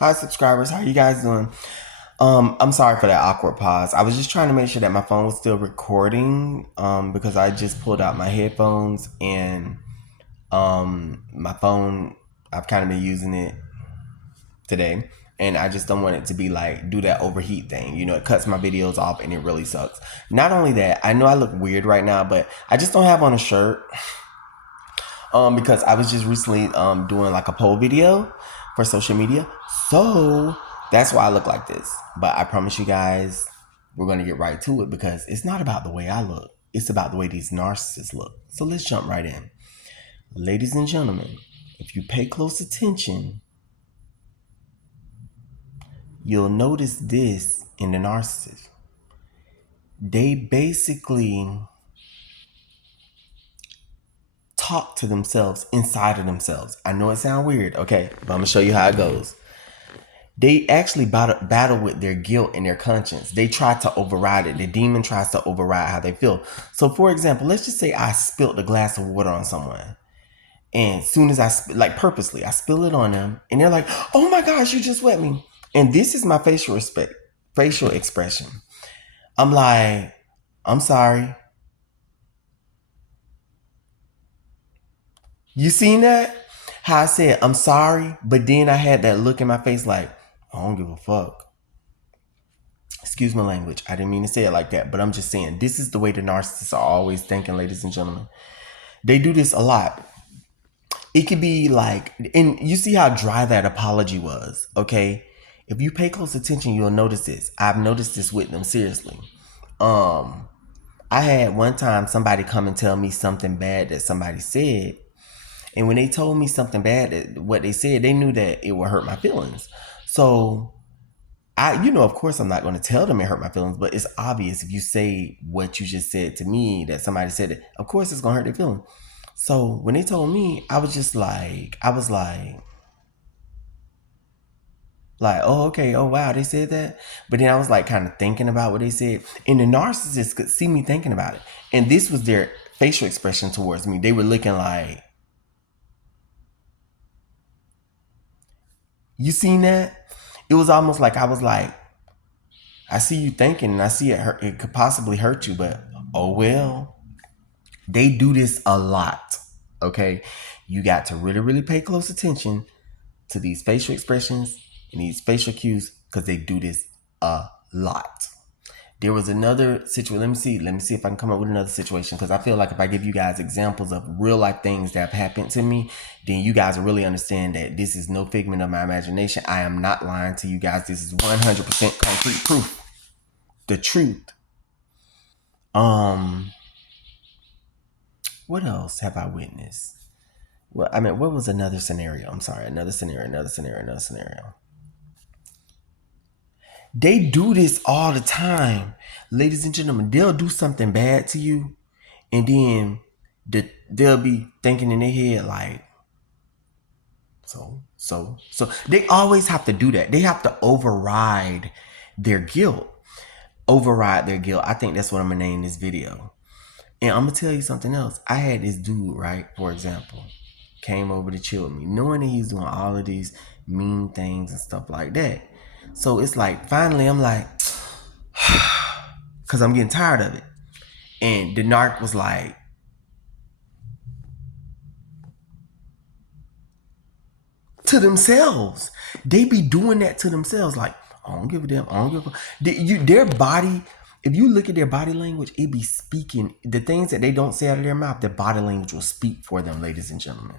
Hi subscribers, how you guys doing? I'm sorry for that awkward pause. I was just trying to make sure that my phone was still recording because I just pulled out my headphones and my phone, I've kind of been using it today and I just don't want it to be like do that overheat thing. You know, it cuts my videos off and it really sucks. Not only that, I know I look weird right now, but I just don't have on a shirt because I was just recently doing like a poll video for social media. So that's why I look like this. But I promise you guys, we're going to get right to it because it's not about the way I look. It's about the way these narcissists look. So let's jump right in. Ladies and gentlemen, if you pay close attention, you'll notice this in the narcissist. They basically talk to themselves inside of themselves. I know it sounds weird, okay, but I'm going to show you how it goes. They actually battle with their guilt and their conscience. They try to override it. The demon tries to override how they feel. So, for example, let's just say I spilled a glass of water on someone. And as soon as purposely, I spill it on them. And they're like, oh my gosh, you just wet me. And this is my facial expression. I'm like, I'm sorry. You seen that? How I said, I'm sorry. But then I had that look in my face like, I don't give a fuck. Excuse my language. I didn't mean to say it like that, but I'm just saying this is the way the narcissists are always thinking, ladies and gentlemen. They do this a lot. It could be like, and you see how dry that apology was, okay? If you pay close attention, you'll notice this. I've noticed this with them, seriously. I had one time somebody come and tell me something bad that somebody said. And when they told me something bad, what they said, they knew that it would hurt my feelings. So of course I'm not going to tell them it hurt my feelings, but it's obvious if you say what you just said to me that somebody said it, of course it's going to hurt their feelings. So when they told me, I was like, oh, okay. Oh, wow. They said that. But then I was like kind of thinking about what they said. And the narcissist could see me thinking about it. And this was their facial expression towards me. They were looking like, you seen that? It was almost like I was like, I see you thinking and I see it could possibly hurt you, but oh well. They do this a lot, okay? You got to really, really pay close attention to these facial expressions and these facial cues because they do this a lot. There was another situation. Let me see if I can come up with another situation because I feel like if I give you guys examples of real life things that have happened to me, then you guys will really understand that this is no figment of my imagination. I am not lying to you guys. This is 100% concrete proof. The truth. What else have I witnessed? Well, I mean, what was another scenario? I'm sorry, another scenario. They do this all the time. Ladies and gentlemen, they'll do something bad to you, and then they'll be thinking in their head like, so. They always have to do that. They have to override their guilt. I think that's what I'm gonna name this video. And I'm gonna tell you something else. I had this dude, right, for example, came over to chill with me, knowing that he's doing all of these mean things and stuff like that. So it's like, finally, I'm like, because I'm getting tired of it. And the narc was like, to themselves. They be doing that to themselves. Like, I don't give a damn. I don't give a. Their body, if you look at their body language, it be speaking. The things that they don't say out of their mouth, their body language will speak for them, ladies and gentlemen.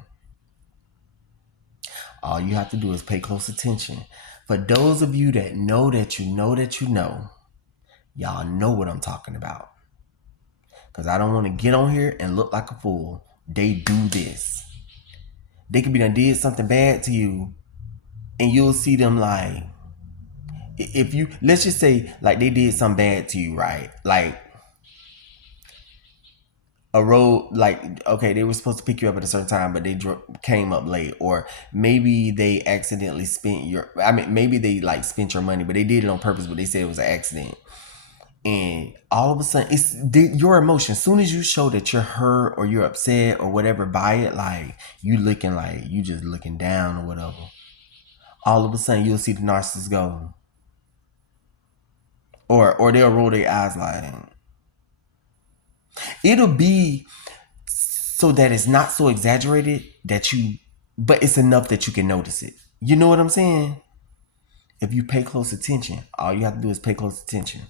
All you have to do is pay close attention. For those of you that know that you know that you know, y'all know what I'm talking about. Because I don't want to get on here and look like a fool. They do this. They could be done did something bad to you, and you'll see them like, if you, let's just say like they did something bad to you, right? Like a road, like, okay, they were supposed to pick you up at a certain time, but they came up late, or maybe they accidentally maybe they like spent your money, but they did it on purpose, but they said it was an accident. And all of a sudden, it's your emotion. As soon as you show that you're hurt or you're upset or whatever by it, like you looking like you just looking down or whatever. all of a sudden you'll see the narcissist go. Or they'll roll their eyes like, it'll be so that it's not so exaggerated that you, but it's enough that you can notice it. You know what I'm saying? If you pay close attention, all you have to do is pay close attention.